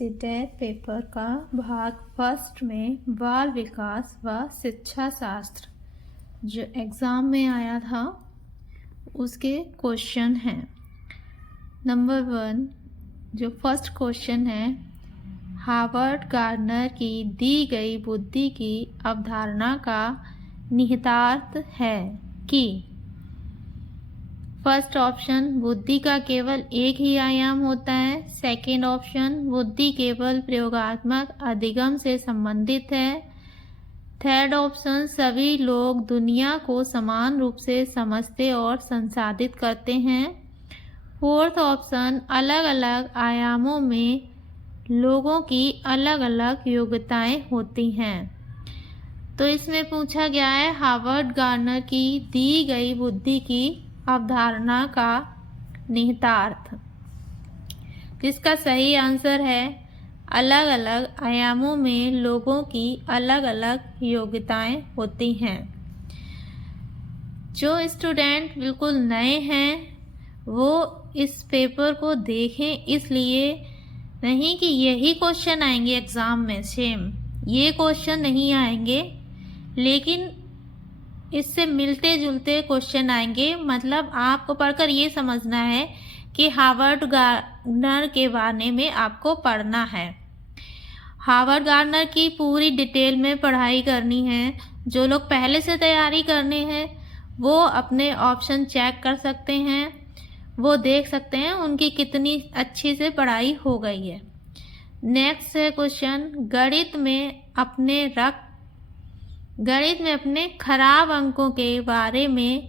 CTET paper का भाग first में बाल विकास व शिक्षा शास्त्र जो एग्ज़ाम में आया था उसके क्वेश्चन हैं। नंबर 1 जो फर्स्ट क्वेश्चन है, हार्वर्ड गार्डनर की दी गई बुद्धि की अवधारणा का निहितार्थ है कि फर्स्ट ऑप्शन बुद्धि का केवल एक ही आयाम होता है। सेकेंड ऑप्शन बुद्धि केवल प्रयोगात्मक अधिगम से संबंधित है। थर्ड ऑप्शन सभी लोग दुनिया को समान रूप से समझते और संसाधित करते हैं। फोर्थ ऑप्शन अलग अलग आयामों में लोगों की अलग अलग योग्यताएं होती हैं। तो इसमें पूछा गया है हार्वर्ड गार्डनर की दी गई बुद्धि की अवधारणा का निहितार्थ, जिसका सही आंसर है अलग अलग आयामों में लोगों की अलग अलग योग्यताएं होती हैं। जो स्टूडेंट बिल्कुल नए हैं वो इस पेपर को देखें, इसलिए नहीं कि यही क्वेश्चन आएंगे एग्ज़ाम में सेम, ये क्वेश्चन नहीं आएंगे, लेकिन इससे मिलते जुलते क्वेश्चन आएंगे। मतलब आपको पढ़कर ये समझना है कि हार्वर्ड गार्डनर के बारे में आपको पढ़ना है। हार्वर्ड गार्डनर की पूरी डिटेल में पढ़ाई करनी है। जो लोग पहले से तैयारी करने हैं वो अपने ऑप्शन चेक कर सकते हैं, वो देख सकते हैं उनकी कितनी अच्छी से पढ़ाई हो गई है। नेक्स्ट है क्वेश्चन, गणित में अपने खराब अंकों के बारे में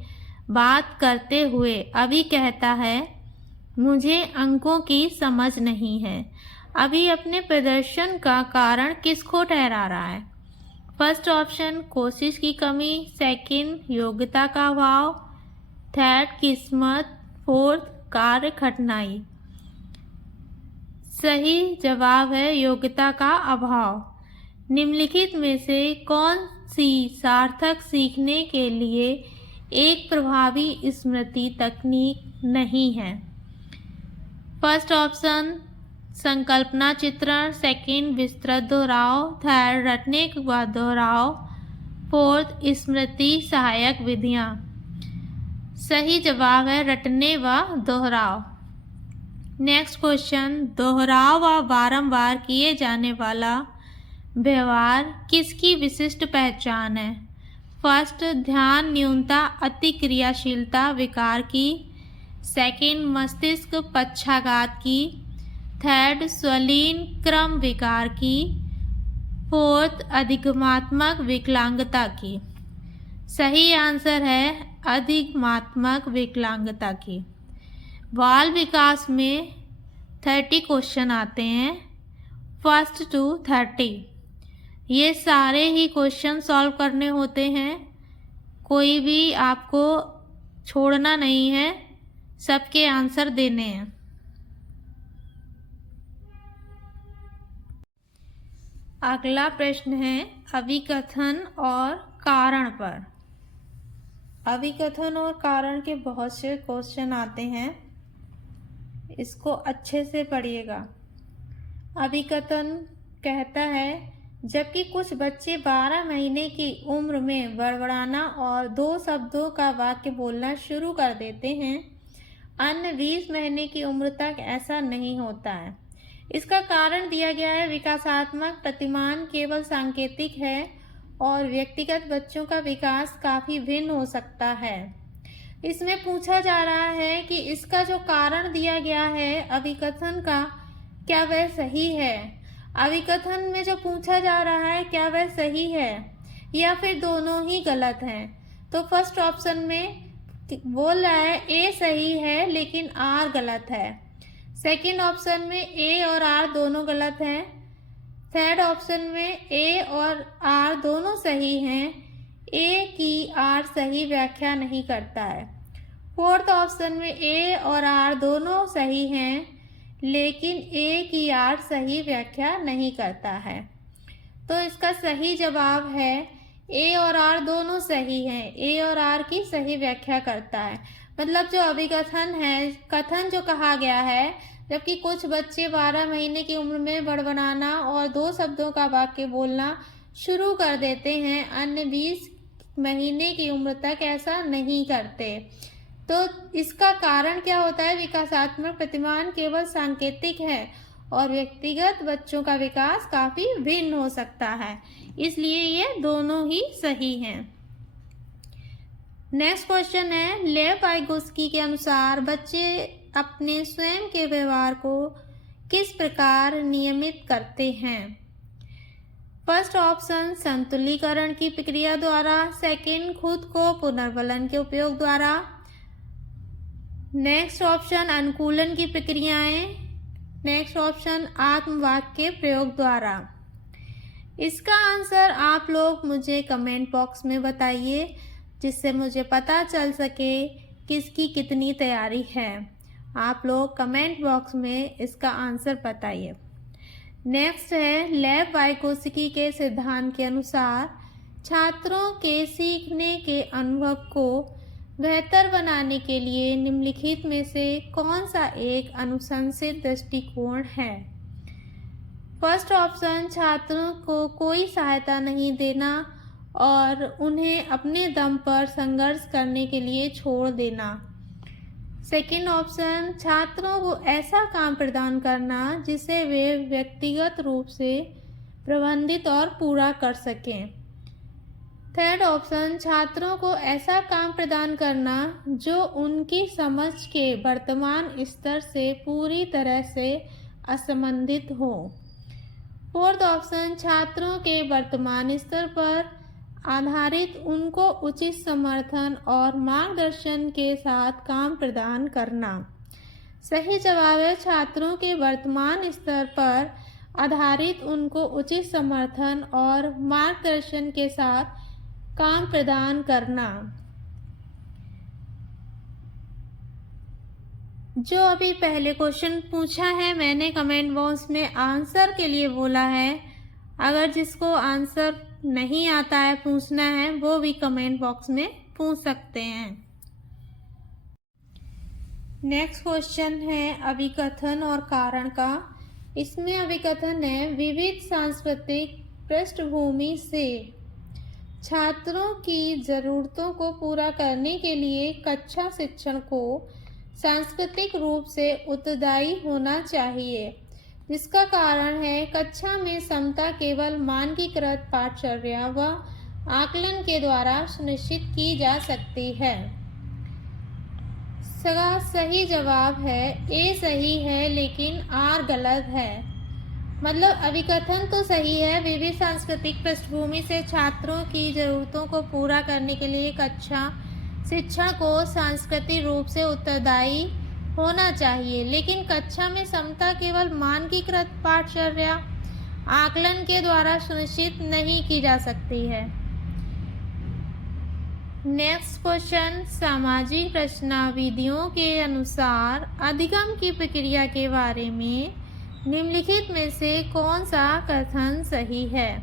बात करते हुए अभी कहता है मुझे अंकों की समझ नहीं है। अभी अपने प्रदर्शन का कारण किसको ठहरा रहा है? फर्स्ट ऑप्शन कोशिश की कमी, सेकंड योग्यता का अभाव, थर्ड किस्मत, फोर्थ कार्य कठिनाई। सही जवाब है योग्यता का अभाव। निम्नलिखित में से कौन सी सार्थक सीखने के लिए एक प्रभावी स्मृति तकनीक नहीं है? फर्स्ट ऑप्शन संकल्पना चित्रण, सेकंड विस्तृत दोहराव, थर्ड रटने के बाद दोहराव, फोर्थ स्मृति सहायक विधियां। सही जवाब है रटने व दोहराव। नेक्स्ट क्वेश्चन, दोहराव व बारंबार किए जाने वाला व्यवहार किसकी विशिष्ट पहचान है? फर्स्ट ध्यान न्यूनता अति क्रियाशीलता विकार की, सेकंड मस्तिष्क पक्षाघात की, थर्ड स्वलीन क्रम विकार की, फोर्थ अधिगमात्मक विकलांगता की। सही आंसर है अधिगमात्मक विकलांगता की। बाल विकास में 30 क्वेश्चन आते हैं, फर्स्ट टू 30। ये सारे ही क्वेश्चन सॉल्व करने होते हैं, कोई भी आपको छोड़ना नहीं है, सबके आंसर देने हैं। अगला प्रश्न है अभिकथन और कारण पर। अभिकथन और कारण के बहुत से क्वेश्चन आते हैं, इसको अच्छे से पढ़िएगा। अभिकथन कहता है जबकि कुछ बच्चे 12 महीने की उम्र में बड़बड़ाना और 2 शब्दों का वाक्य बोलना शुरू कर देते हैं, अन्य 20 महीने की उम्र तक ऐसा नहीं होता है। इसका कारण दिया गया है विकासात्मक प्रतिमान केवल सांकेतिक है और व्यक्तिगत बच्चों का विकास काफ़ी भिन्न हो सकता है। इसमें पूछा जा रहा है कि इसका जो कारण दिया गया है अभिकथन का, क्या वह सही है? अभिकथन में जो पूछा जा रहा है क्या वह सही है या फिर दोनों ही गलत हैं? तो फर्स्ट ऑप्शन में बोल रहा है ए सही है लेकिन आर गलत है। सेकंड ऑप्शन में ए और आर दोनों गलत हैं। थर्ड ऑप्शन में ए और आर दोनों सही हैं, ए की आर सही व्याख्या नहीं करता है। फोर्थ ऑप्शन में ए और आर दोनों सही हैं लेकिन ए की आर सही व्याख्या नहीं करता है। तो इसका सही जवाब है ए और आर दोनों सही हैं, ए और आर की सही व्याख्या करता है। मतलब जो अभिकथन है, कथन जो कहा गया है जबकि कुछ बच्चे 12 महीने की उम्र में बड़बड़ाना और 2 शब्दों का वाक्य बोलना शुरू कर देते हैं। अन्य 20 महीने की उम्र तक ऐसा नहीं करते। तो इसका कारण क्या होता है? विकासात्मक प्रतिमान केवल सांकेतिक है और व्यक्तिगत बच्चों का विकास काफ़ी भिन्न हो सकता है, इसलिए ये दोनों ही सही हैं। नेक्स्ट क्वेश्चन है, लेव वाइगोत्स्की के अनुसार बच्चे अपने स्वयं के व्यवहार को किस प्रकार नियमित करते हैं? फर्स्ट ऑप्शन संतुलीकरण की प्रक्रिया द्वारा, सेकंड खुद को पुनर्बलन के उपयोग द्वारा, नेक्स्ट ऑप्शन अनुकूलन की प्रक्रियाएं, नेक्स्ट ऑप्शन आत्मवाक्य के प्रयोग द्वारा। इसका आंसर आप लोग मुझे कमेंट बॉक्स में बताइए, जिससे मुझे पता चल सके किसकी कितनी तैयारी है। आप लोग कमेंट बॉक्स में इसका आंसर बताइए। नेक्स्ट है, लेव वाइगोत्स्की के सिद्धांत के अनुसार छात्रों के सीखने के अनुभव को बेहतर बनाने के लिए निम्नलिखित में से कौन सा एक अनुशंसित दृष्टिकोण है? फर्स्ट ऑप्शन छात्रों को कोई सहायता नहीं देना और उन्हें अपने दम पर संघर्ष करने के लिए छोड़ देना। सेकंड ऑप्शन छात्रों को ऐसा काम प्रदान करना जिसे वे व्यक्तिगत रूप से प्रबंधित और पूरा कर सकें। थर्ड ऑप्शन छात्रों को ऐसा काम प्रदान करना जो उनकी समझ के वर्तमान स्तर से पूरी तरह से असंबंधित हो। फोर्थ ऑप्शन छात्रों के वर्तमान स्तर पर आधारित उनको उचित समर्थन और मार्गदर्शन के साथ काम प्रदान करना। सही जवाब है छात्रों के वर्तमान स्तर पर आधारित उनको उचित समर्थन और मार्गदर्शन के साथ काम प्रदान करना। जो अभी पहले क्वेश्चन पूछा है मैंने कमेंट बॉक्स में आंसर के लिए बोला है, अगर जिसको आंसर नहीं आता है पूछना है वो भी कमेंट बॉक्स में पूछ सकते हैं। नेक्स्ट क्वेश्चन है अभिकथन और कारण का। इसमें अभिकथन है, विविध सांस्कृतिक पृष्ठभूमि से छात्रों की ज़रूरतों को पूरा करने के लिए कक्षा शिक्षण को सांस्कृतिक रूप से उत्तरदायी होना चाहिए, जिसका कारण है कक्षा में समता केवल मानकीकृत पाठचर्या व आकलन के द्वारा सुनिश्चित की जा सकती है। सही जवाब है ए सही है लेकिन आर गलत है। मतलब अभिकथन तो सही है, विविध सांस्कृतिक पृष्ठभूमि से छात्रों की ज़रूरतों को पूरा करने के लिए कक्षा शिक्षण को सांस्कृतिक रूप से उत्तरदायी होना चाहिए, लेकिन कक्षा में समता केवल मानकीकृत पाठचर्या आकलन के द्वारा सुनिश्चित नहीं की जा सकती है। नेक्स्ट क्वेश्चन, सामाजिक प्रश्नावलियों के अनुसार अधिगम की प्रक्रिया के बारे में निम्नलिखित में से कौन सा कथन सही है?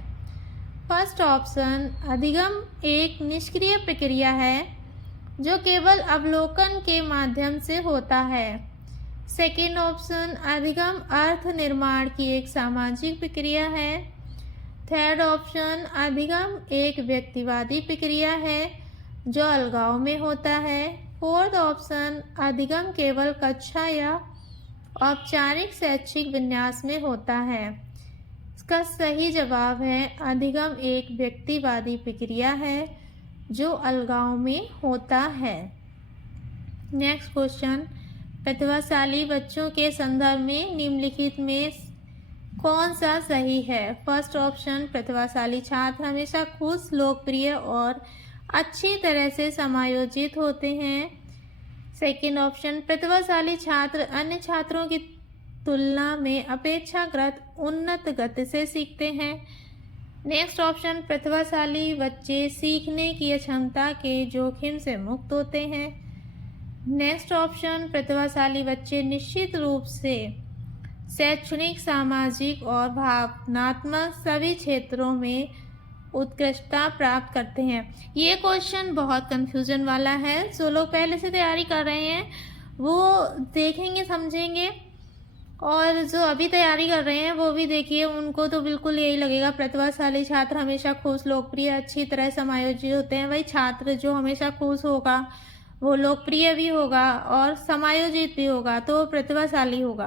फर्स्ट ऑप्शन अधिगम एक निष्क्रिय प्रक्रिया है जो केवल अवलोकन के माध्यम से होता है। सेकेंड ऑप्शन अधिगम अर्थ निर्माण की एक सामाजिक प्रक्रिया है। थर्ड ऑप्शन अधिगम एक व्यक्तिवादी प्रक्रिया है जो अलगाव में होता है। फोर्थ ऑप्शन अधिगम केवल कक्षा या औपचारिक शैक्षिक विन्यास में होता है। इसका सही जवाब है अधिगम एक व्यक्तिवादी प्रक्रिया है जो अलगाव में होता है। नेक्स्ट क्वेश्चन, प्रतिभाशाली बच्चों के संदर्भ में निम्नलिखित में कौन सा सही है? फर्स्ट ऑप्शन प्रतिभाशाली छात्र हमेशा खुश, लोकप्रिय और अच्छी तरह से समायोजित होते हैं। सेकेंड ऑप्शन प्रतिभाशाली छात्र अन्य छात्रों की तुलना में अपेक्षाकृत उन्नत गति से सीखते हैं। नेक्स्ट ऑप्शन प्रतिभाशाली बच्चे सीखने की क्षमता के जोखिम से मुक्त होते हैं। नेक्स्ट ऑप्शन प्रतिभाशाली बच्चे निश्चित रूप से शैक्षणिक, सामाजिक और भावनात्मक सभी क्षेत्रों में उत्कृष्टता प्राप्त करते हैं। ये क्वेश्चन बहुत कंफ्यूजन वाला है, जो लोग पहले से तैयारी कर रहे हैं वो देखेंगे समझेंगे और जो अभी तैयारी कर रहे हैं वो भी देखिए, उनको तो बिल्कुल यही लगेगा प्रतिभाशाली छात्र हमेशा खुश, लोकप्रिय, अच्छी तरह समायोजित होते हैं। वही छात्र जो हमेशा खुश होगा वो लोकप्रिय भी होगा और समायोजित भी होगा, तो प्रतिभाशाली होगा।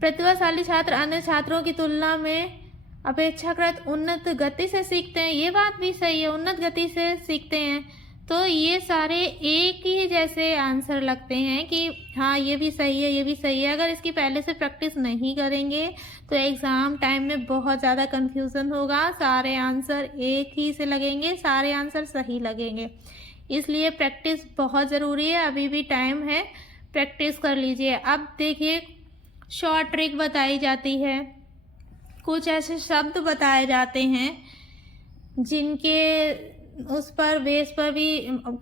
प्रतिभाशाली छात्र अन्य छात्रों की तुलना में अपेक्षाकृत उन्नत गति से सीखते हैं। ये बात भी सही है, उन्नत गति से सीखते हैं। तो ये सारे एक ही जैसे आंसर लगते हैं कि हाँ ये भी सही है, ये भी सही है। अगर इसकी पहले से प्रैक्टिस नहीं करेंगे तो एग्ज़ाम टाइम में बहुत ज़्यादा कन्फ्यूज़न होगा, सारे आंसर एक ही से लगेंगे, सारे आंसर सही लगेंगे। इसलिए प्रैक्टिस बहुत ज़रूरी है, अभी भी टाइम है, प्रैक्टिस कर लीजिए। अब देखिए शॉर्ट ट्रिक बताई जाती है, कुछ ऐसे शब्द बताए जाते हैं जिनके उस पर बेस पर भी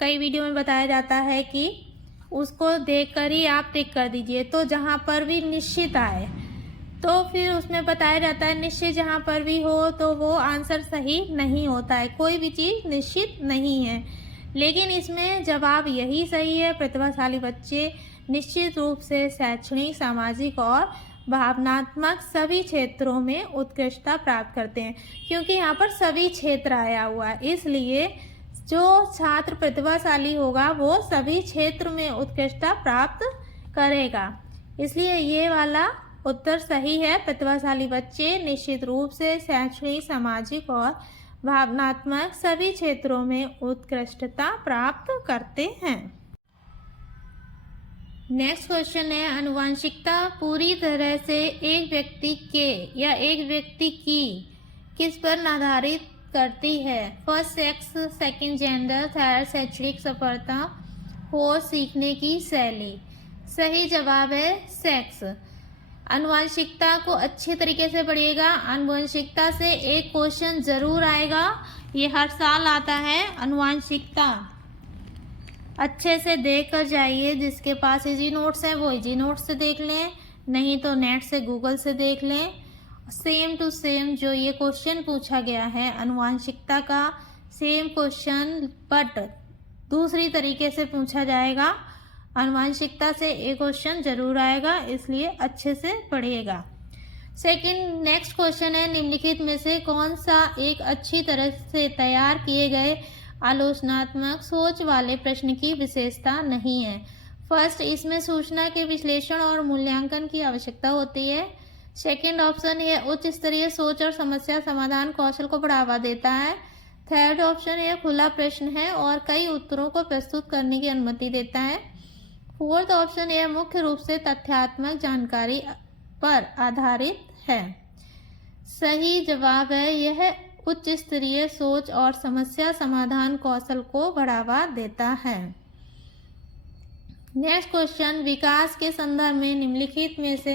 कई वीडियो में बताया जाता है कि उसको देखकर ही आप टिक कर दीजिए। तो जहाँ पर भी निश्चित आए तो फिर उसमें बताया जाता है निश्चित जहाँ पर भी हो तो वो आंसर सही नहीं होता है, कोई भी चीज़ निश्चित नहीं है। लेकिन इसमें जवाब यही सही है, प्रतिभाशाली बच्चे निश्चित रूप से शैक्षणिक, सामाजिक और भावनात्मक सभी क्षेत्रों में उत्कृष्टता प्राप्त करते हैं, क्योंकि यहाँ पर सभी क्षेत्र आया हुआ है। इसलिए जो छात्र प्रतिभाशाली होगा वो सभी क्षेत्र में उत्कृष्टता प्राप्त करेगा। इसलिए ये वाला उत्तर सही है, प्रतिभाशाली बच्चे निश्चित रूप से शैक्षणिक, सामाजिक और भावनात्मक सभी क्षेत्रों में उत्कृष्टता प्राप्त करते हैं। नेक्स्ट क्वेश्चन है, आनुवंशिकता पूरी तरह से एक व्यक्ति के या एक व्यक्ति की किस पर आधारित करती है? First sex, second gender, third शैक्षणिक सफलता, फोर्थ सीखने की शैली। सही जवाब है सेक्स। आनुवंशिकता को अच्छे तरीके से पढ़िएगा, आनुवंशिकता से एक क्वेश्चन जरूर आएगा, ये हर साल आता है। आनुवंशिकता अच्छे से देख कर जाइए, जिसके पास इजी नोट्स हैं वो इजी नोट्स से देख लें, नहीं तो नेट से, गूगल से देख लें। सेम टू सेम जो ये क्वेश्चन पूछा गया है आनुवंशिकता का, सेम क्वेश्चन बट दूसरी तरीके से पूछा जाएगा। आनुवंशिकता से एक क्वेश्चन जरूर आएगा, इसलिए अच्छे से पढ़िएगा। सेकंड नेक्स्ट क्वेश्चन है, निम्नलिखित में से कौन सा एक अच्छी तरह से तैयार किए गए आलोचनात्मक सोच वाले प्रश्न की विशेषता नहीं है? फर्स्ट, इसमें सूचना के विश्लेषण और मूल्यांकन की आवश्यकता होती है। सेकंड ऑप्शन है उच्च स्तरीय सोच और समस्या समाधान कौशल को बढ़ावा देता है। थर्ड ऑप्शन है खुला प्रश्न है और कई उत्तरों को प्रस्तुत करने की अनुमति देता है। फोर्थ ऑप्शन है मुख्य रूप से तथ्यात्मक जानकारी पर आधारित है। सही जवाब है यह उच्च स्तरीय सोच और समस्या समाधान कौशल को बढ़ावा देता है। नेक्स्ट क्वेश्चन, विकास के संदर्भ में निम्नलिखित में से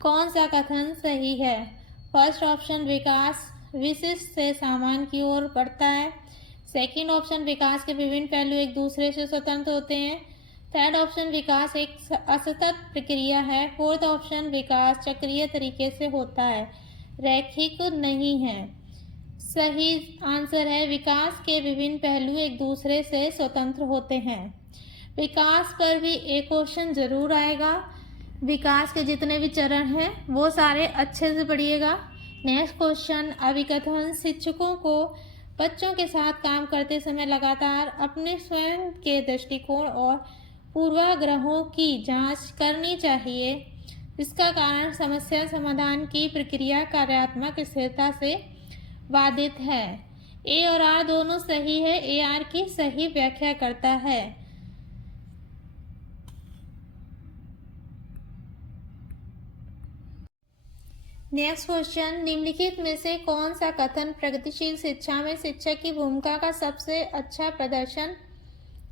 कौन सा कथन सही है? फर्स्ट ऑप्शन, विकास विशिष्ट से सामान्य की ओर बढ़ता है। सेकंड ऑप्शन, विकास के विभिन्न पहलू एक दूसरे से स्वतंत्र होते हैं। थर्ड ऑप्शन, विकास एक असतत प्रक्रिया है। फोर्थ ऑप्शन, विकास चक्रीय तरीके से होता है, रैखिक नहीं है। सही आंसर है विकास के विभिन्न पहलू एक दूसरे से स्वतंत्र होते हैं। विकास पर भी एक क्वेश्चन जरूर आएगा, विकास के जितने भी चरण हैं वो सारे अच्छे से पढ़िएगा। नेक्स्ट क्वेश्चन, अभिकथन शिक्षकों को बच्चों के साथ काम करते समय लगातार अपने स्वयं के दृष्टिकोण और पूर्वाग्रहों की जांच करनी चाहिए। इसका कारण समस्या समाधान की प्रक्रिया कार्यात्मक स्थिरता से बाधित है। ए और आर दोनों सही है, ए आर की सही व्याख्या करता है। नेक्स्ट क्वेश्चन, निम्नलिखित में से कौन सा कथन प्रगतिशील शिक्षा में शिक्षक की भूमिका का सबसे अच्छा प्रदर्शन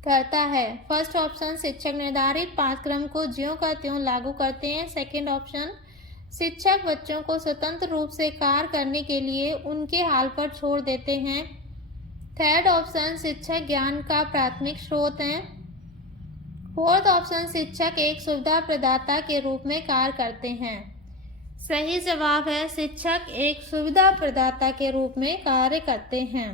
करता है? फर्स्ट ऑप्शन, शिक्षक निर्धारित पाठ्यक्रम को ज्यों का त्यों लागू करते हैं। सेकंड ऑप्शन, शिक्षक बच्चों को स्वतंत्र रूप से कार्य करने के लिए उनके हाल पर छोड़ देते हैं। थर्ड ऑप्शन, शिक्षक ज्ञान का प्राथमिक स्रोत हैं। फोर्थ ऑप्शन, शिक्षक एक सुविधा प्रदाता के रूप में कार्य करते हैं। सही जवाब है शिक्षक एक सुविधा प्रदाता के रूप में कार्य करते हैं।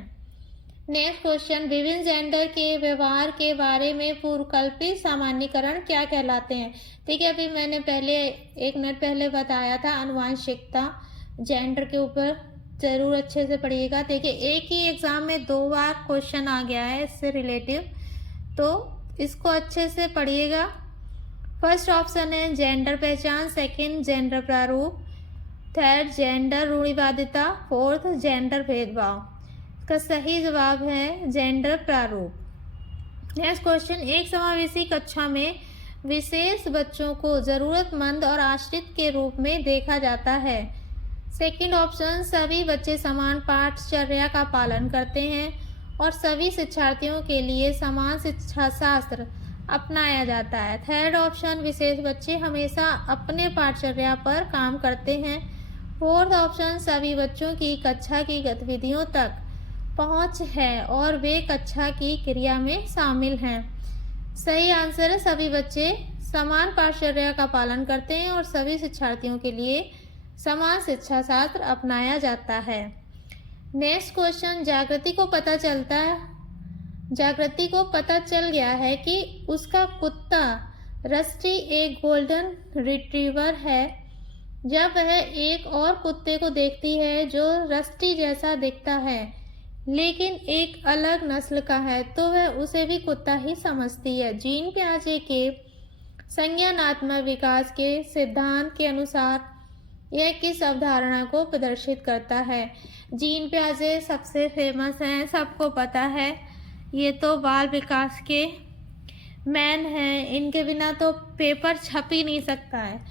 नेक्स्ट क्वेश्चन, विभिन्न जेंडर के व्यवहार के बारे में पूर्वकल्पित सामान्यीकरण क्या कहलाते हैं। ठीक है, अभी मैंने पहले 1 मिनट पहले बताया था आनुवांशिकता जेंडर के ऊपर, जरूर अच्छे से पढ़िएगा। देखिए, एक ही एग्जाम में 2 बार क्वेश्चन आ गया है इससे रिलेटिव, तो इसको अच्छे से पढ़िएगा। फर्स्ट ऑप्शन है जेंडर पहचान, सेकंड जेंडर प्रारूप, थर्ड जेंडर रूढ़िवादिता, फोर्थ जेंडर भेदभाव। इसका सही जवाब है जेंडर प्रारूप। नेक्स्ट क्वेश्चन, एक समावेशी कक्षा में विशेष बच्चों को जरूरतमंद और आश्रित के रूप में देखा जाता है। सेकंड ऑप्शन, सभी बच्चे समान पाठचर्या का पालन करते हैं और सभी शिक्षार्थियों के लिए समान शिक्षा शास्त्र अपनाया जाता है। थर्ड ऑप्शन, विशेष बच्चे हमेशा अपने पाठचर्या पर काम करते हैं। फोर्थ ऑप्शन, सभी बच्चों की कक्षा की गतिविधियों तक पहुंच है और वे कक्षा की क्रिया में शामिल हैं। सही आंसर है, सभी बच्चे समान पाठचर्या का पालन करते हैं और सभी शिक्षार्थियों के लिए समान शिक्षा शास्त्र अपनाया जाता है। नेक्स्ट क्वेश्चन, जागृति को पता चल गया है कि उसका कुत्ता रस्टी एक गोल्डन रिट्रीवर है। जब वह एक और कुत्ते को देखती है जो रस्टी जैसा दिखता है लेकिन एक अलग नस्ल का है, तो वह उसे भी कुत्ता ही समझती है। जीन पियाजे के संज्ञानात्मक विकास के सिद्धांत के अनुसार यह किस अवधारणा को प्रदर्शित करता है। जीन पियाजे सबसे फेमस हैं, सबको पता है, ये तो बाल विकास के मैन हैं, इनके बिना तो पेपर छप ही नहीं सकता है।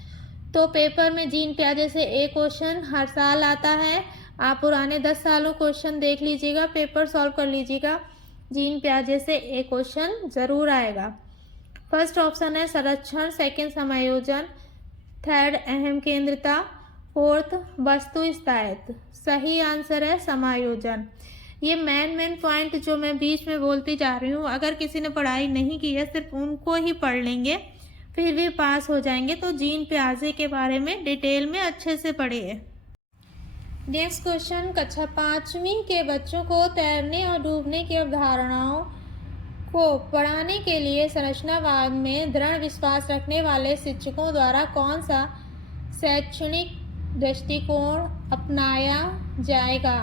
तो पेपर में जीन पियाजे से एक क्वेश्चन हर साल आता है, आप पुराने 10 सालों क्वेश्चन देख लीजिएगा, पेपर सॉल्व कर लीजिएगा, जीन पियाजे से एक क्वेश्चन जरूर आएगा। फर्स्ट ऑप्शन है संरक्षण, सेकंड समायोजन, थर्ड अहम केंद्रता, फोर्थ वस्तु स्थायित्व। सही आंसर है समायोजन। ये मेन पॉइंट जो मैं बीच में बोलती जा रही हूँ, अगर किसी ने पढ़ाई नहीं की है सिर्फ उनको ही पढ़ लेंगे, फिर भी पास हो जाएंगे। तो जीन पियाजे के बारे में डिटेल में अच्छे से पढ़िए। नेक्स्ट क्वेश्चन, कक्षा 5वीं के बच्चों को तैरने और डूबने की अवधारणाओं को पढ़ाने के लिए संरचनावाद में दृढ़ विश्वास रखने वाले शिक्षकों द्वारा कौन सा शैक्षणिक दृष्टिकोण अपनाया जाएगा।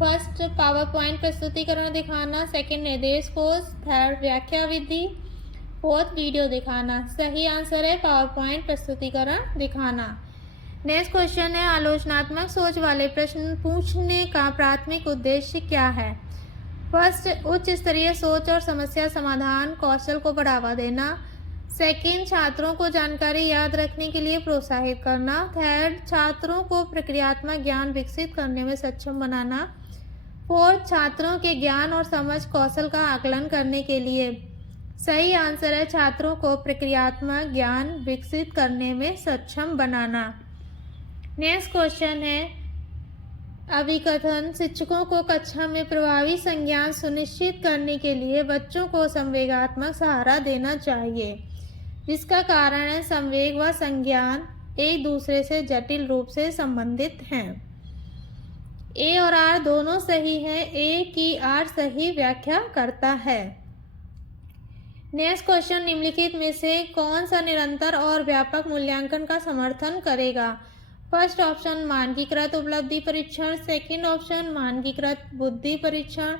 फर्स्ट पावर पॉइंट प्रस्तुतिकरण दिखाना, सेकंड निर्देश कोष, थर्ड व्याख्या विधि, फोर्थ वीडियो दिखाना। सही आंसर है पावर पॉइंट प्रस्तुतिकरण दिखाना। नेक्स्ट क्वेश्चन है आलोचनात्मक सोच वाले प्रश्न पूछने का प्राथमिक उद्देश्य क्या है। फर्स्ट, उच्च स्तरीय सोच और समस्या समाधान कौशल को बढ़ावा देना। सेकंड, छात्रों को जानकारी याद रखने के लिए प्रोत्साहित करना। थर्ड, छात्रों को प्रक्रियात्मक ज्ञान विकसित करने में सक्षम बनाना। फोर्थ, छात्रों के ज्ञान और समझ कौशल का आकलन करने के लिए। सही आंसर है छात्रों को प्रक्रियात्मक ज्ञान विकसित करने में सक्षम बनाना। नेक्स्ट क्वेश्चन है अभिकथन, शिक्षकों को कक्षा में प्रभावी संज्ञान सुनिश्चित करने के लिए बच्चों को संवेगात्मक सहारा देना चाहिए, जिसका कारण है संवेग व संज्ञान एक दूसरे से जटिल रूप से संबंधित हैं। ए और आर दोनों सही हैं, ए की आर सही व्याख्या करता है। नेक्स्ट क्वेश्चन, निम्नलिखित में से कौन सा निरंतर और व्यापक मूल्यांकन का समर्थन करेगा। फर्स्ट ऑप्शन मानकीकृत उपलब्धि परीक्षण, सेकंड ऑप्शन मानकीकृत बुद्धि परीक्षण,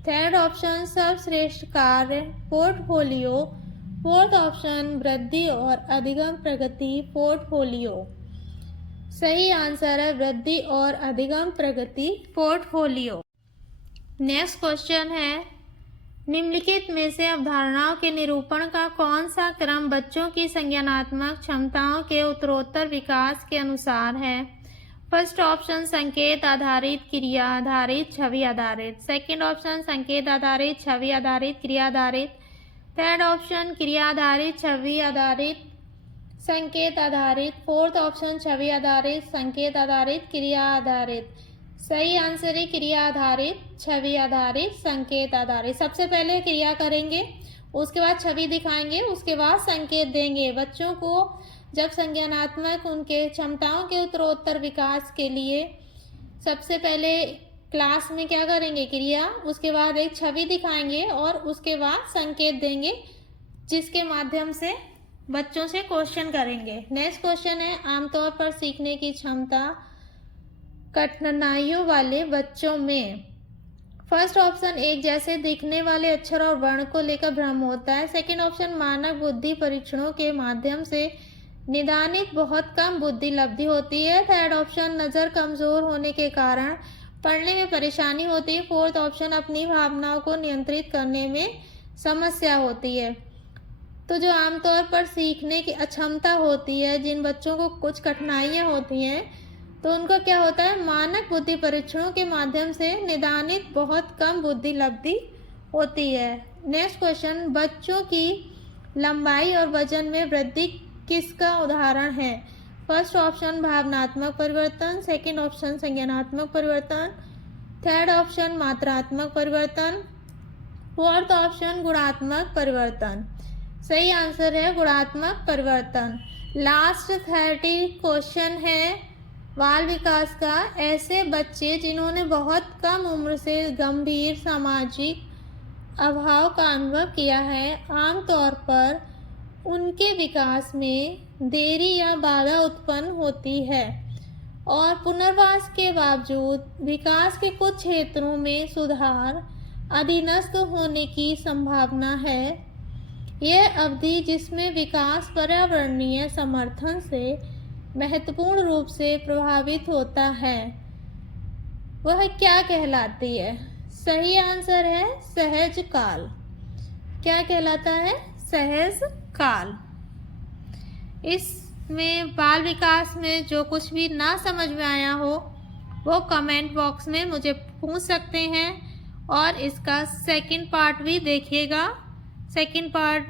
थर्ड ऑप्शन सर्वश्रेष्ठ कार्य पोर्टफोलियो, फोर्थ ऑप्शन वृद्धि और अधिगम प्रगति पोर्टफोलियो। सही आंसर है वृद्धि और अधिगम प्रगति पोर्टफोलियो। नेक्स्ट क्वेश्चन है निम्नलिखित में से अवधारणाओं के निरूपण का कौन सा क्रम बच्चों की संज्ञानात्मक क्षमताओं के उत्तरोत्तर विकास के अनुसार है। फर्स्ट ऑप्शन संकेत आधारित, क्रिया आधारित, छवि आधारित। सेकंड ऑप्शन संकेत आधारित, छवि आधारित, क्रिया आधारित। थर्ड ऑप्शन क्रिया आधारित, छवि आधारित, संकेत आधारित। फोर्थ ऑप्शन छवि आधारित, संकेत आधारित, क्रिया आधारित। सही आंसर है क्रिया आधारित, छवि आधारित, संकेत आधारित। सबसे पहले क्रिया करेंगे, उसके बाद छवि दिखाएंगे, उसके बाद संकेत देंगे। बच्चों को जब संज्ञानात्मक उनके क्षमताओं के उत्तरोत्तर विकास के लिए सबसे पहले क्लास में क्या करेंगे, क्रिया, उसके बाद एक छवि दिखाएंगे और उसके बाद संकेत देंगे जिसके माध्यम से बच्चों से क्वेश्चन करेंगे। नेक्स्ट क्वेश्चन है, आमतौर पर सीखने की क्षमता कठिनाइयों वाले बच्चों में। फर्स्ट ऑप्शन, एक जैसे दिखने वाले अक्षर और वर्ण को लेकर भ्रम होता है। सेकंड ऑप्शन, मानव बुद्धि परीक्षणों के माध्यम से निदानित बहुत कम बुद्धि लब्धि होती है। थर्ड ऑप्शन, नज़र कमज़ोर होने के कारण पढ़ने में परेशानी होती है। फोर्थ ऑप्शन, अपनी भावनाओं को नियंत्रित करने में समस्या होती है। तो जो आमतौर पर सीखने की अक्षमता होती है, जिन बच्चों को कुछ कठिनाइयाँ होती हैं, तो उनका क्या होता है, मानक बुद्धि परीक्षणों के माध्यम से निदानित बहुत कम बुद्धि लब्धि होती है। नेक्स्ट क्वेश्चन, बच्चों की लंबाई और वजन में वृद्धि किसका उदाहरण है? फर्स्ट ऑप्शन, भावनात्मक परिवर्तन। सेकंड ऑप्शन, संज्ञानात्मक परिवर्तन। थर्ड ऑप्शन, मात्रात्मक परिवर्तन। फोर्थ ऑप्शन, गुणात्मक परिवर्तन। सही आंसर है गुणात्मक परिवर्तन। लास्ट 30 क्वेश्चन है बाल विकास का। ऐसे बच्चे जिन्होंने बहुत कम उम्र से गंभीर सामाजिक अभाव का अनुभव किया है, आमतौर पर उनके विकास में देरी या बाधा उत्पन्न होती है और पुनर्वास के बावजूद विकास के कुछ क्षेत्रों में सुधार अधीनस्थ होने की संभावना है। यह अवधि जिसमें विकास पर्यावरणीय समर्थन से महत्वपूर्ण रूप से प्रभावित होता है, वह क्या कहलाती है? सही आंसर है सहज काल। क्या कहलाता है? सहज काल। इसमें बाल विकास में जो कुछ भी ना समझ में आया हो वो कमेंट बॉक्स में मुझे पूछ सकते हैं और इसका सेकंड पार्ट भी देखिएगा। Second part